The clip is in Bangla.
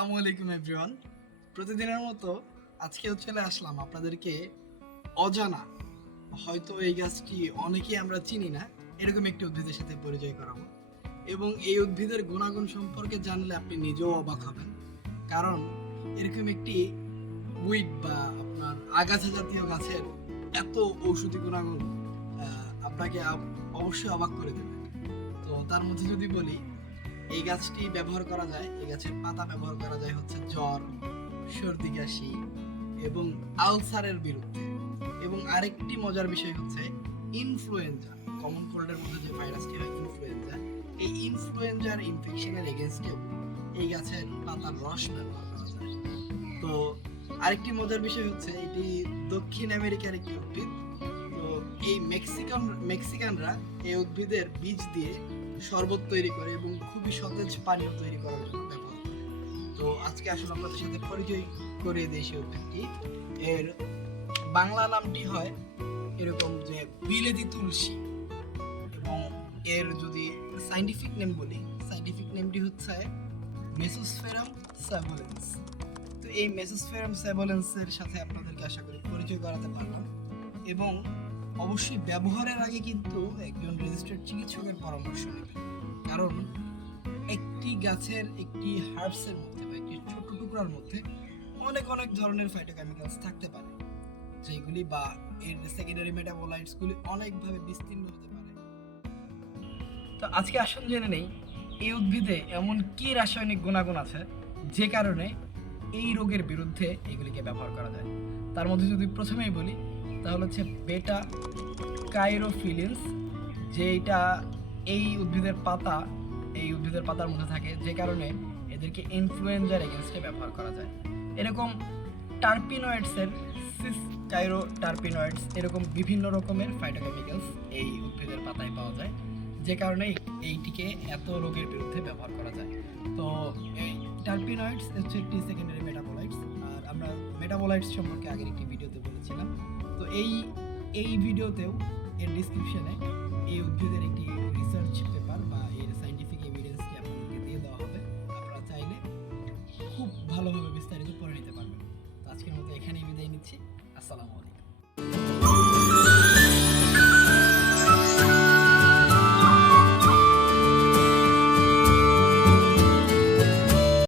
আসসালামু আলাইকুম এভরিওয়ান প্রতিদিনের মতো আজকেও চলে আসলাম আপনাদেরকে অজানা। হয়তো এই গাছটি অনেকেই আমরা চিনি না, এরকম একটি উদ্ভিদের সাথে পরিচয় করাবো। এবং এই উদ্ভিদের গুণাগুণ সম্পর্কে জানলে আপনি নিজেও অবাক হবেন। কারণ এরকম একটি উইড বা আপনার আগাছা জাতীয় গাছের এত ঔষধি গুণাগুণ আপনাকে অবশ্যই অবাক করে দেবে। তো তার মধ্যে যদি বলি এই গাছটি ব্যবহার করা যায়, এই গাছের পাতা ব্যবহার করা যায় হচ্ছে জ্বর, সর্দি, কাশি এবং আলসারের বিরুদ্ধে। এবং আরেকটি মজার বিষয় হচ্ছে ইনফ্লুয়েঞ্জা কমন কোল্ডের মধ্যে যে ভাইরাসটি হয় ইনফ্লুয়েঞ্জা এই ইনফ্লুয়েঞ্জার ইনফেকশনের এগেনস্টেও এই গাছের পাতার রস ব্যবহার করা যায়। তো আরেকটি মজার বিষয় হচ্ছে এটি দক্ষিণ আমেরিকার একটি উদ্ভিদ। তো এই মেক্সিকান মেক্সিকানরা এই উদ্ভিদের বীজ দিয়ে শরবত তৈরি করে এবং খুবই সতেজ পানীয় তৈরি করার জন্য ব্যবহার করে। তো আজকে আসলে আপনাদের সাথে পরিচয় করিয়ে দিই সেই উদ্ভিদটি এর বাংলা নামটি হয় এরকম যে বিলেতি তুলসী এবং এর যদি সাইন্টিফিক নেম বলি সাইন্টিফিক নেমটি হচ্ছে মেসোসফেরাম স্যাভোলেন্স তো এই মেসোসফেরাম স্যাভোলেন্সের সাথে আপনাদেরকে আশা করি পরিচয় করাতে পারলাম এবং অবশ্যই ব্যবহারের আগে কিন্তু একজন রেজিস্টার্ড চিকিৎসকের পরামর্শ নেবেন। কারণ একটি গাছের একটি হার্বসের মধ্যে বা একটি ছোট টুকরার মধ্যে অনেক অনেক ধরনের ফাইটোকেমিক্যালস থাকতে পারে, যেগুলি বা এর সেকেন্ডারি মেটাবোলাইটসগুলি অনেকভাবে বিস্তীর্ণ হতে পারে। তো আজকে আসুন জেনে নেই, এই উদ্ভিদে এমন কি রাসায়নিক গুণাগুণ আছে যে কারণে এই রোগের বিরুদ্ধে এগুলিকে ব্যবহার করা যায়। তার মধ্যে যদি প্রথমেই বলি তাহলে হচ্ছে বেটা কাইরোফিলিন্স যেটা এই উদ্ভিদের পাতা, এই উদ্ভিদের পাতার মধ্যে থাকে, যে কারণে এদেরকে ইনফ্লুয়েঞ্জার এগেনস্টে ব্যবহার করা যায়। এরকম টার্পিনয়েডসের সিস কাইরো টার্পিনয়েডস এরকম বিভিন্ন রকমের ফাইটোকেমিক্যালস এই উদ্ভিদের পাতায় পাওয়া যায়, যে কারণে এইটিকে এত রোগের বিরুদ্ধে ব্যবহার করা যায়। তো এই টার্পিনয়েডস হচ্ছে একটি সেকেন্ডারি মেটাবোলাইটস আর আমরা মেটাবোলাইটস সম্পর্কে আগের একটি ভিডিওতে বলেছিলাম। তো এই এই ভিডিওতেও, এর ডিসক্রিপশনে এই উদ্ভিদের একটি রিসার্চ পেপার বা এর সাইন্টিফিক এভিডেন্সটি আপনাদেরকে দিয়ে দেওয়া হবে। আপনারা চাইলে খুব ভালোভাবে বিস্তারিত করে নিতে পারবেন। তো আজকের মতো এখানেই বিদায় নিচ্ছি। আসসালামু আলাইকুম।